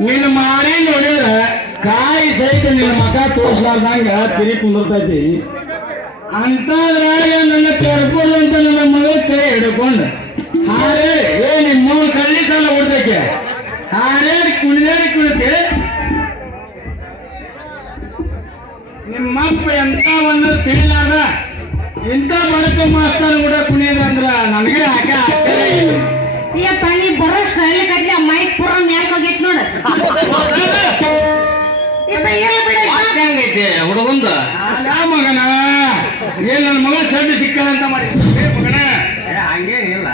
ನಿನ್ನ ಮಾಡಿ ನೋಡಿದ್ರ ಕಾಯಿ ಸಹಿತ ನಿನ್ನ ಮಕ ತೋರ್ಸ್ಲಾರ್ದಂಗ ತಿರಿ ಕುಂದಿರ್ತೈತಿ ಅಂತದ್ರಾಗ ನನ್ನ ಕರ್ಬೋದು ಅಂತ ನನ್ನ ಮಗ ಕೈ ಹಿಡ್ಕೊಂಡು ಹಾರೇಳಿ ನಿಮ್ಮ ಕಳ್ಳಿ ಸಾಲ ಹೊಡ್ದಕ್ಕೆ ಹಾರೇಳಿ ಕುಳಿತೆ ನಿಮ್ಮಪ್ಪ ಎಂತ ಒಂದು ತಿಳಿಲಾರ್ದ ಇಂಥ ಬಡಕ ಮಾಸ್ತಾನ ಕೂಡ ಕುಣಿಯದ ಅಂದ್ರ ನನಗೆ ಹಾಗೆ ಆಶ್ಚರ್ಯ ಇಲ್ಲ. ಅಯ್ಯಪ್ಪ ನೀ ಬರೋ ಕಳ್ಳಿ ಕಟ್ಲಿ ಮೈಕ್ ಪೂರ ಮ್ಯಾಕ್ ಹೋಗೈತಿ ನೋಡ ಹಂಗೈತಿ ಹುಡುಗಂದ ಯಾವ ಮಗನ ಏನ್ ನನ್ನ ಮಗ ಸಡ್ಡು ಸಿಕ್ಕದಂತ ಮಾಡಿ ಮಗನ ಹಂಗೇನಿಲ್ಲ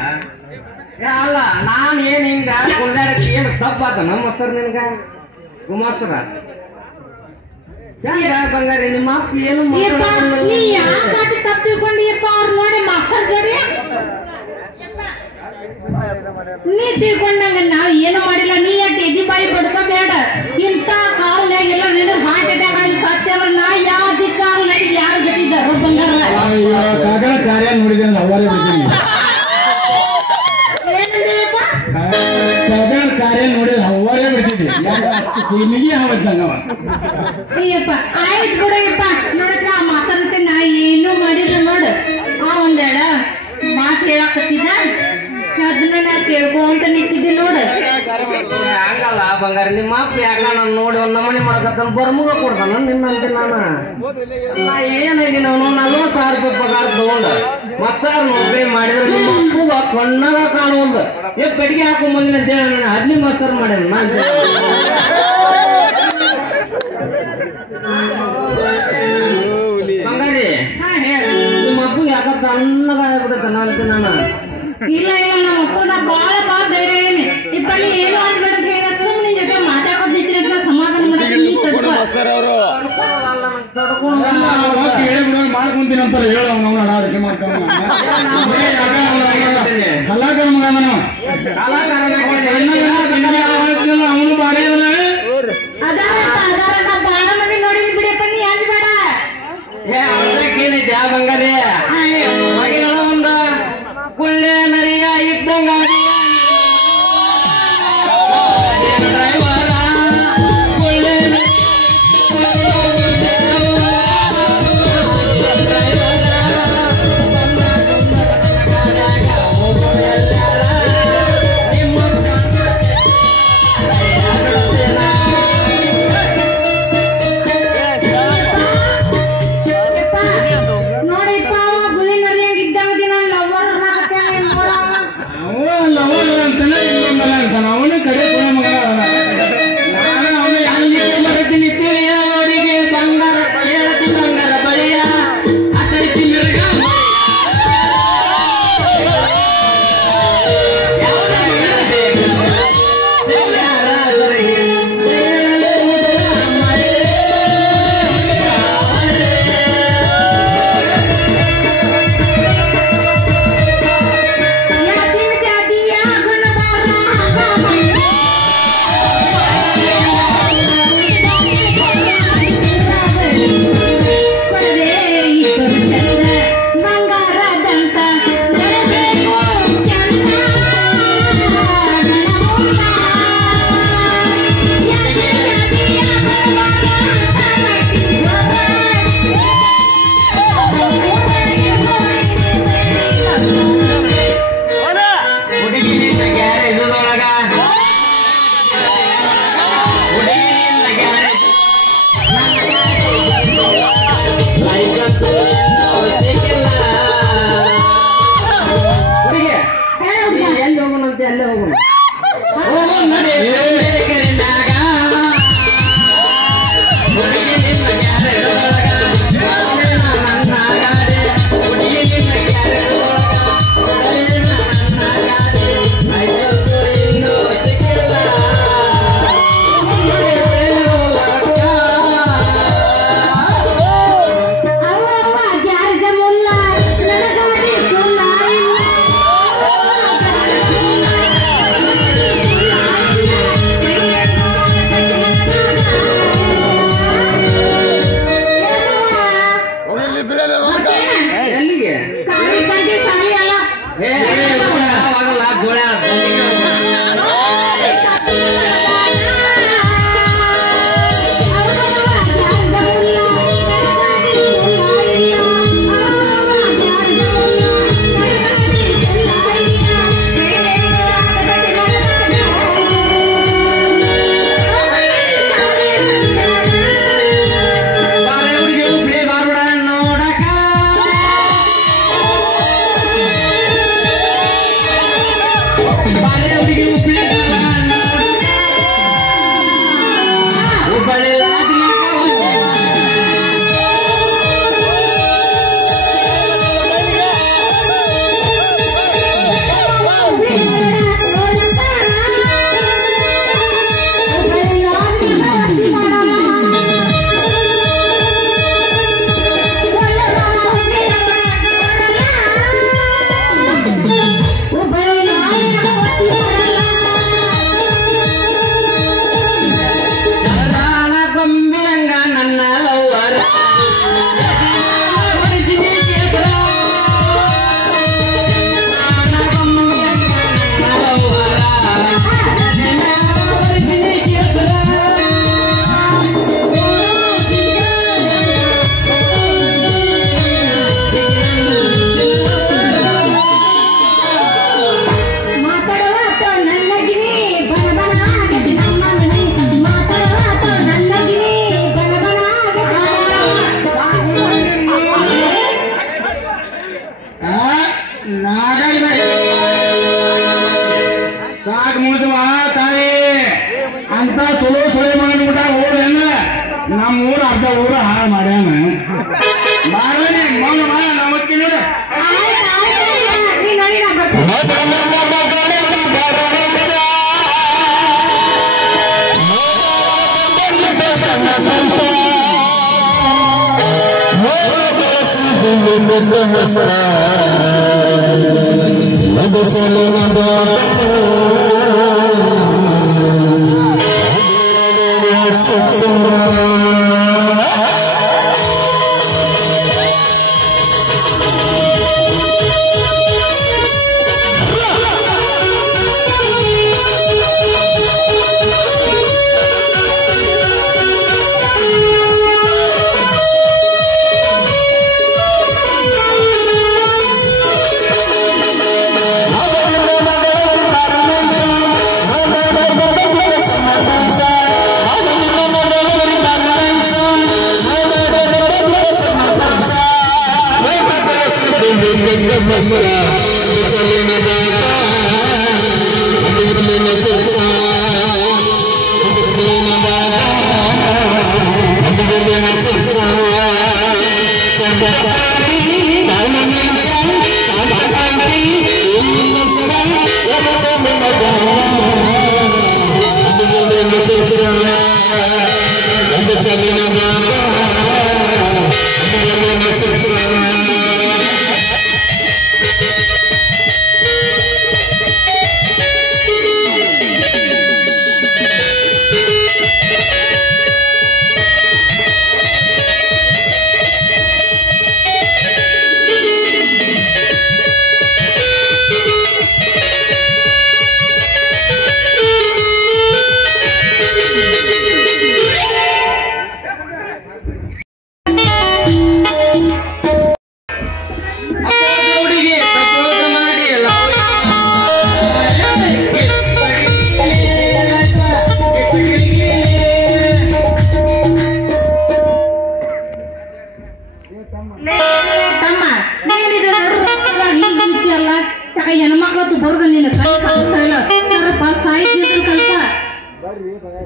ಅಲ್ಲ ನಾನ್ ಏನ್ ಹಿಂಗ ಕುಂದಾಡಕ್ಕೆ ಏನು ತಪ್ಪಾತ ನಮ್ಮ ಮೊಸರು ನಿನ್ಗ ಗುಮಾಸ್ತರ ಬಂಗಾರಿ ನಿಮ್ಮ ಅಪ್ಪ ಏನು ನೀ ಯಾಕೆ ತಪ್ಪು ತಿಳ್ಕೊಂಡಿಯಪ್ಪ ಅವ್ರು ನೋಡಿ ಮಕ್ಕಳ ಜೋಡಿ ನೀ ತಿಳ್ಕೊಂಡಂಗ ನಾವ್ ಏನು ಮಾಡಿಲ್ಲ ನೀ ಯಾಕೆ ಎದಿ ಬಾಯಿ ಬಡ್ಕೋಬೇಡ ಇಂಥ ಕಾಲ್ನಾಗ ಎಲ್ಲ ನಿನಗೆ ಹಾರ್ಟ್ ಅಟ್ಯಾಕ್ ಆಗಿ ಸತ್ಯವ ನಾ ಯಾವ ದಿಕ್ಕಾಗ ನನಗೆ ಯಾರು ಗಟ್ಟಿದ್ದಾರೋ ಬಂಗಾರ ಕಾಕಡ ಕಾರ್ಯ ನೋಡಿದೆ ಅವರೇ ಕಾಕಡ ಕಾರ್ಯ ನೋಡಿದ್ರೆ ಅವರೇ ಬಿಟ್ಟಿದ್ದೆ ಸಿನಿಗೆ ಆವತ್ತಂಗವ ಅಯ್ಯಪ್ಪ ಆಯ್ತು ಬಿಡಯ್ಯಪ್ಪ ನೋಡಪ್ಪ ಮಾತಾಡ್ತೆ ನಾ ಏನು ಮಾಡಿದ್ರು ನೋಡು ಆ ಒಂದೆಡ ಮಾತು ಹೇಳಕತ್ತಿದ್ದ ಅದನ್ನ ನಾ ಕೇಳ್ಕೊಂತ ನಿಂತಿದ್ದೆ ನೋಡು ಹಂಗಲ್ಲ ಬಂಗಾರ ನಿಮ್ಮ ಅಪ್ಪ ಯಾಕ ನಾನು ನೋಡಿ ಒಂದ್ ನಮೂನಿ ಮಾಡಕತ್ತಾನ ಬರ್ಮುಗ ಕೊಡ್ತಾನ ನಿನ್ನಂತೆ ನಾ ಏನಾಗಿ ನಾವು 40,000 ರೂಪಾಯಿ ಪಗಾರ ತಗೊಂಡ ಮತ್ತಾರ ನೌಕರಿ ಮಾಡಿದ್ರೆ ನಿಮ್ಮ ಅಪ್ಪಗ ಕಣ್ಣಾಗ ಕಾಣುವಲ್ದು ಕಡಿಗೆ ಹಾಕೊಂಡ್ ಬಂದಿನ ಅಂತ ಹೇಳಿ ನಾನು 15 ಮಾಸ್ತರ್ ಮಾಡ್ಯಾನ ನಾನ್ ಬಂಗಾರಿ ನಿಮ್ಮ ಅಪ್ಪು ಯಾಕ ತಣ್ಣಗ ಆಗ್ಬಿಡತ್ತ ಅಂತ ನಾನು ಇಲ್ಲ ನಮ್ಮ ಅಪ್ಪನ ಬಾಳ ಧೈರ್ಯ ಏನಿ ಇಪ್ಪಲ್ಲಿ ಏನು ಅನ್ಬೇಡ ಅಂತ ಹೇಳ ಸುಮ್ಮನೆ ನಿನ್ ಜೊತೆ ಮಾತಾಡೋದಿದ್ರೆ ಸಮಾಧಾನ ಮಾಡ್ಕೊಂತೀನಿ ಅಂತ ಹೇಳ ಅವನು ಬಾರಿ ಅದಾರ ಬಾಳ ಮಂದಿ ನೋಡಿದ್ ಬಿಡಪ್ಪ ನೀ ಅಂದ್ಬೇಡ ಕೇಳಿದ್ದೆ ಆ ಬಂಗಾರಿ ಮಗಿಗಳ ಒಂದ ಕುಳ್ಳೆ ನರಿಯ ಇದ್ದಂಗ ನೋಡಿಪ್ಪ ಅಂತ ಚಲೋ ಸುಳಿ ಮಾಡ್ಬಿಟ್ಟ ಊರೇನ ನಮ್ಮ ಊರ ಅರ್ಧ ಊರ ಹಾಳು ಮಾಡ್ಯಾನ ಬಾರನಿ ಮಗ ಮಾ ನಮ್ಮಕ್ಕಿ ನೋಡ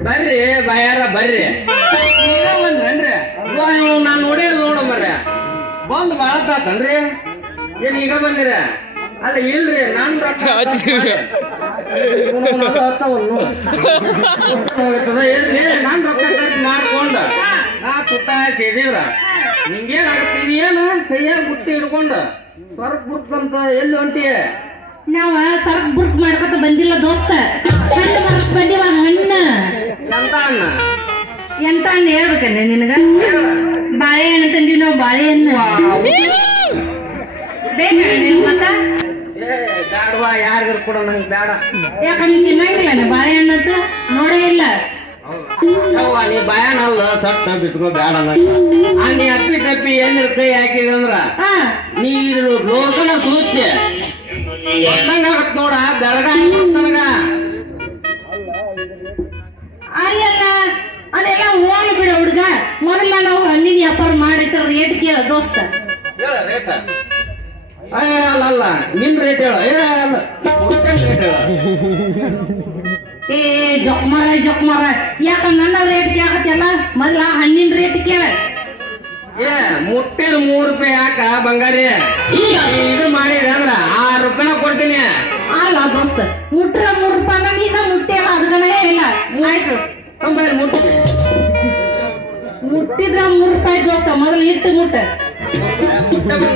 ಬರ್ರಿ ಬಾಯಾರ ಬರ್ರಿ ಬಂದ್ರನ್ರಿ ನಾನ್ ನೋಡೇ ನೋಡ ಬರ್ರಿ ಬಂದ್ ಬಾಳತ್ತನ್ರಿ ಏನ್ ಈಗ ಬಂದಿರ ಅಲ್ಲ ಇಲ್ರಿ ನಾನ್ ನಾನ್ ರೊಕ್ಕ ಖರ್ಚು ಮಾಡ್ಕೊಂಡ ನಾ ತುಟ್ಟ ಸೇದಿವ್ರ ನಿಂಗೇನ್ ಆಗತ್ತೀರಿ ಏನು ಕೈಯಾಗ ಬುಟ್ಟಿ ಹಿಡ್ಕೊಂಡು ಸ್ವರ್ಗ ಬುರ್ಕಂತ ಎಲ್ಲಿ ಹೊಂಟಿಯ ನಾವ ತರಕ್ ಬುರ್ಕ್ ಮಾಡ್ಕೊತ ಬಂದಿಲ್ಲ ದೋಸ್ತ ಬಂದಿವ ಹಣ್ಣ ಎಂತ ಅನ್ನ ಎಂತ ಹಣ್ಣು ಹೇಳ್ಬೇಕಂದ್ರೆ ನಿನಗ ಬಾಳೆಹಣ್ಣು ತಂದಿವಿ ನಾವು ಬಾಳೆಹಣ್ಣು ಮತ್ತ ಬ್ಯಾಡವಾ ಯಾರಿಗಾರ ಕೂಡ ನಂಗೆ ಬೇಡ ಯಾಕಂದ್ರೆ ತಿನ್ನಂಗಿಲ್ಲ ಬಾಳೆಹಣ್ಣು ನೋಡೇ ಇಲ್ಲ ನೀ ಬಾಯನಲ್ಲ ಸಟ್ಟ ಬಿಟ್ಕೋ ಬೇಡ ನೀ ಅಪ್ಪಿ ತಪ್ಪಿ ಏನಿರ ಕೈ ಹಾಕಿದಂದ್ರ ನೀ ಲೋಕನ ಸೂಚ್ಯ ಆಗತ್ ನೋಡ ಬೆಳಗ ನನಗ ಅಲ್ಲ ಅದೆಲ್ಲ ಹೋಗಿ ಬಿಡ ಹುಡುಗ ಮೊದಲ ನಾವು ಹಣ್ಣಿನ ವ್ಯಾಪಾರ ಮಾಡಿದ್ರ ರೇಟ್ ಕೇಳ ದೋಸ್ತ ಹೇಳ ರೇಟ್ ಅಲ್ಲ ನಿನ್ ರೇಟ್ ಹೇಳ ಏ ಜೊಕ್ಮಾರ ಯಾಕ ನನ್ನ ರೇಟ್ ಕೇಳಕತ್ತಲ್ಲ ಮೊದಲ ಹಣ್ಣಿನ ರೇಟ್ ಕೇಳ ಮುಟ್ಟಿನ 3 ರೂಪಾಯಿ ಯಾಕ ಬಂಗಾರಿ ಇದು ಮಾಡಿದ್ರೆ ಅಂದ್ರ 6 ರೂಪಾಯಿನ ಕೊಡ್ತೀನಿ ಅಲ್ಲ ದೋಸ್ತ ಮುಟ್ರ 3 ರೂಪಾಯಿ ನೀನ ಮುಟ್ಟಿಲ್ಲ ಅದಗನೇ ಇಲ್ಲ ಆಯ್ತು ಮುಟ್ಟಿದ್ರ 3 ರೂಪಾಯಿ ದೋಸ್ತ ಮೊದಲು ಇಟ್ಟು ಮುಟ್ಟ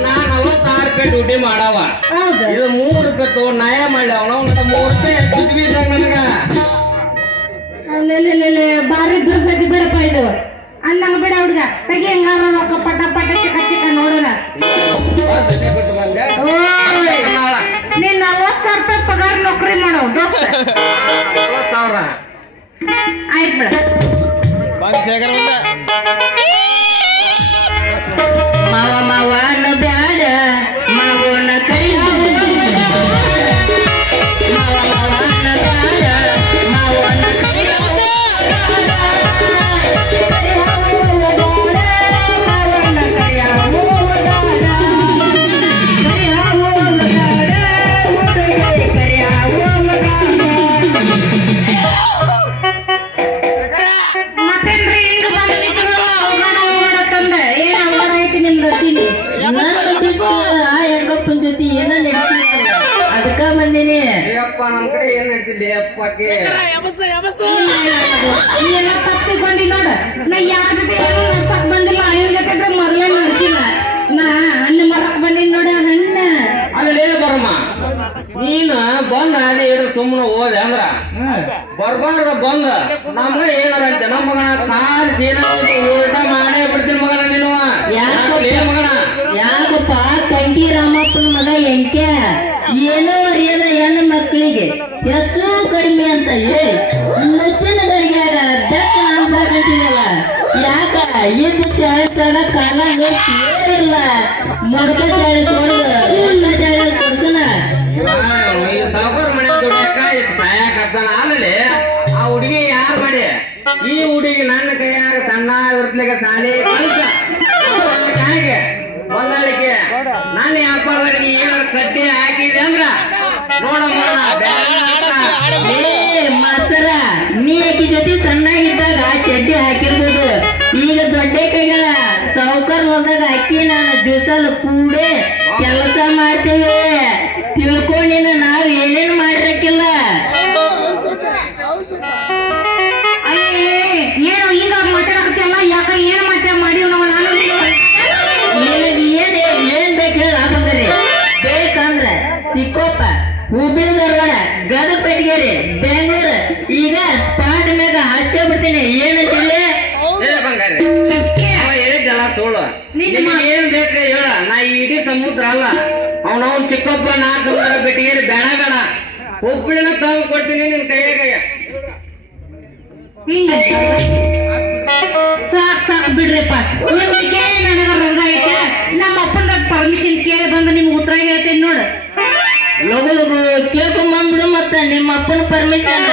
ನಾನ್ 56 ರೂಪಾಯಿ ಡ್ಯೂಟಿ ಮಾಡವ ಇದು 3 ರೂಪಾಯಿ ತಗೊಂಡ್ ನ್ಯಾಯ ಮಾಡ್ಯಾವ ನಾವು 3 ರೂಪಾಯಿ ನನಗ ಬಾರಿ ದುರ್ಗತಿ ಬಿಡಪ್ಪ ಇದು ಅನ್ನಂಗ ಬಿಡ ಹುಡುಗ ತೆಗಿ ಹೆಂಗಾರ ಪಟ ಪಟ ಚಿಕ್ಕ ಚಿಕ್ಕ ನೋಡೋಣ ನೀನ್ 40,000 ರೂಪಾಯಿ ಪಗಾರ ನೌಕರಿ ಮಾಡೋ ದೋಸ್ತ ಆಯ್ತು ಬಿಡ ಮಾವ ಮಾವನ ಬ್ಯಾಡ ಮಾವನ ಕೈ ಮಾವ ಮಾವನ ಬ್ಯಾಡ ಮಾವನ ಕೈ ಕರಿತಿದ್ದೆ ಅಪ್ಪಕ್ಕೆ ನೀವೆಲ್ಲ ತಪ್ಪಿಕೊಂಡಿ ನೋಡ ನಾ ಯಾರ ಜೊತೆ ನಡ್ಸಕ್ ಬಂದಿಲ್ಲ ಅಯ್ಯನ ಜೊತೆ ಮೊದಲೇ ನಡ್ಸಿಲ್ಲ ನಾ ಹಣ್ಣು ಮರಕ್ ಬಂದಿನ್ ನೋಡ ಹಣ್ಣ ಅಲ್ಲೇ ಬರಮ್ಮ ನೀನು ಬಂದ ಅದೇ ಇಡು ಸುಮ್ಮನೆ ಹೋದೆ ಅಂದ್ರ ಬರ್ಬಾರ್ದ ಬಂದ ನಮ್ಗ ಏನಾರಂತೆ ನಮ್ಮ ಮಗನ ಕಾಲ್ ಸೀನಾ ಊಟ ಮಾಡೇ ಬಿಡ್ತೀನಿ ಮಗನ ನೀನು ಮಗನ ಯಾಕಪ್ಪ ತಂಗಿ ರಾಮಪ್ಪನ ಮಗ ಎಂಟ್ಯ ಏನೋ ಅರಿಯದ ಹೆಣ್ಣು ಮಕ್ಕಳಿಗೆ ಹೆಚ್ಚು ಕಡಿಮೆ ಅಂತ ಹೇಳಿ ನುಚ್ಚಿನ ಗಡಿಗ್ಯಾಗ ಬೆಕ್ಕ ನಾಂಬಿಡಕಂತೀನಲ್ಲ ಯಾಕ ಇದ್ದ ಚಾಳಿಸಾಗ ಕಾಲ ಇಲ್ಲ ಮುಡ್ಕ ಚಾಳಿ ಕೊಡ್ಸನ ಈ ಸಾವುಕಾರ ಮನೆ ದುಡ್ಯಾಕ ಸಾಯಕತ್ತಾನ ಅಲ್ಲಲ್ಲಿ ಆ ಹುಡುಗಿ ಯಾರು ಮಾಡಿ ಈ ಹುಡುಗಿ ನನ್ನ ಕೈಯಾಗ ಸಣ್ಣ ಇರ್ಲಿಕ್ಕೆ ಸಾಲಿ ಕಾಯಿಗೆ ಹೊಂದಾಳಿಕೆ ನನ್ನ ವ್ಯಾಪಾರದಾಗ ಏನಾರ ಕಟ್ಟಿ ಹಾಕಿದೆ ಅಂದ್ರ ನೋಡಮ್ಮ ಮಾಸ್ತರ ನೀ ಆಕಿ ಜೊತೆ ಸಣ್ಣಾಗಿದ್ದಾಗ ಚಡ್ಡಿ ಹಾಕಿರ್ಬೋದು ಈಗ ದೊಡ್ಡ ಕೈಗಳ ಸಾವುಕಾರ ಹೋದಾಗ ಅಕ್ಕಿ ನಾನು ದಿವಸಲು ಕೂಡೆ ಕೆಲಸ ಮಾಡ್ತೇವೆ ತಿಳ್ಕೊಂಡಿನ ನಾವ್ ಏನೇನು ಮಾಡಿರಕ್ಕಿಲ್ಲ ಏನು ಈಗ ಮಾತಾಡಕತ್ತಲ್ಲ ಯಾಕ ಏನ್ ಮಾಡಿವ್ ನಾವು ನಾನು ಏನ್ ಬೇಕು ಹೇಳ ಬಂದ್ರಿ ಬೇಕಂದ್ರ ಚಿಕ್ಕೋಪ ಹುಬ್ಳಿ ಧಾರವಾಡ ಗದಗ ಪೆಟ್ಟಿಗೆರಿ ಬೆಂಗಳೂರು ಈಗ ಸ್ಪಾಟ್ ಮ್ಯಾಗ ಹಚ್ಚ ಬಿಡ್ತೀನಿ ಏನಂತಿಲ್ಲ ಹೇಳಿದ್ದಲ್ಲ ತೋಳು ಏನ್ ಬೇಕು ಹೇಳ ನಾ ಇಡೀ ಸಮುದ್ರ ಅಲ್ಲ ಅವನವನ್ ಚಿಕ್ಕಪ್ಪ ನಾ ಸಮುದ್ರ ಬೆಟ್ಟಿಗೆ ಬೇಡ ಬೇಡ ಹುಬ್ಳಿನ ತಂದು ಕೊಡ್ತೀನಿ ನಿನ್ ಕೈಯಾಗ ಸಾಕ್ ಬಿಡ್ರಿಪ್ಪ ನಿಮ್ಗೆ ಕೇಳಿ ನನಗ ರಂಗ ಐತೆ ನಮ್ಮ ಅಪ್ಪನ ಪರ್ಮಿಷನ್ ಕೇಳಿ ಬಂದು ನಿಮ್ಗೆ ಉತ್ತರ ಹೇಳ್ತೇನೆ ನೋಡು ಲಗು ಲಗು ಕೇಳ್ಕೊಂಡ್ ಬಂದ್ಬಿಡು ಮತ್ತ ನಿಮ್ಮ ಅಪ್ಪನ ಪರ್ಮಿಷನ್